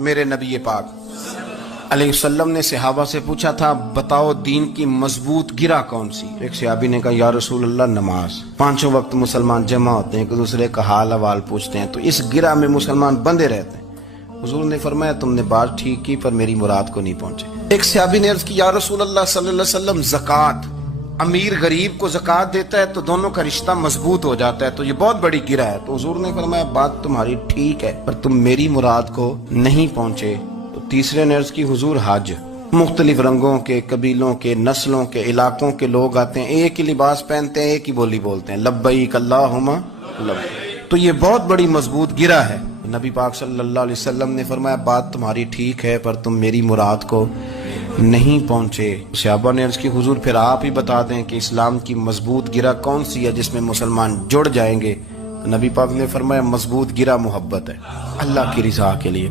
میرے نبی پاک علیہ وسلم نے صحابہ سے پوچھا تھا بتاؤ دین کی مضبوط گرہ کون سی؟ ایک صحابی نے کہا یا رسول اللہ نماز، پانچوں وقت مسلمان جمع ہوتے ہیں، ایک دوسرے کا حال احوال پوچھتے ہیں، تو اس گرہ میں مسلمان بندے رہتے ہیں۔ حضور نے فرمایا تم نے بات ٹھیک کی پر میری مراد کو نہیں پہنچے۔ ایک صحابی نے عرض کی یا رسول اللہ صلی اللہ علیہ وسلم زکوٰۃ، امیر غریب کو زکوٰۃ دیتا ہے تو دونوں کا رشتہ مضبوط ہو جاتا ہے، تو یہ بہت بڑی گرہ ہے۔ تو حضور نے فرمایا بات تمہاری ٹھیک ہے پر تم میری مراد کو نہیں پہنچے۔ تو تیسرے نے عرض کی حضور حج، مختلف رنگوں کے، قبیلوں کے، نسلوں کے، علاقوں کے لوگ آتے ہیں، ایک ہی لباس پہنتے ہیں، ایک ہی بولی بولتے ہیں، لبیک اللہم لبیک، تو یہ بہت بڑی مضبوط گرہ ہے۔ نبی پاک صلی اللہ علیہ وسلم نے فرمایا بات تمہاری ٹھیک ہے پر تم میری مراد کو نہیں پہنچے۔ صحابہ نے عرض کی حضور پھر آپ ہی بتا دیں کہ اسلام کی مضبوط گرہ کون سی ہے جس میں مسلمان جڑ جائیں گے؟ نبی پاک نے فرمایا مضبوط گرہ محبت ہے، اللہ کی رضا کے لیے۔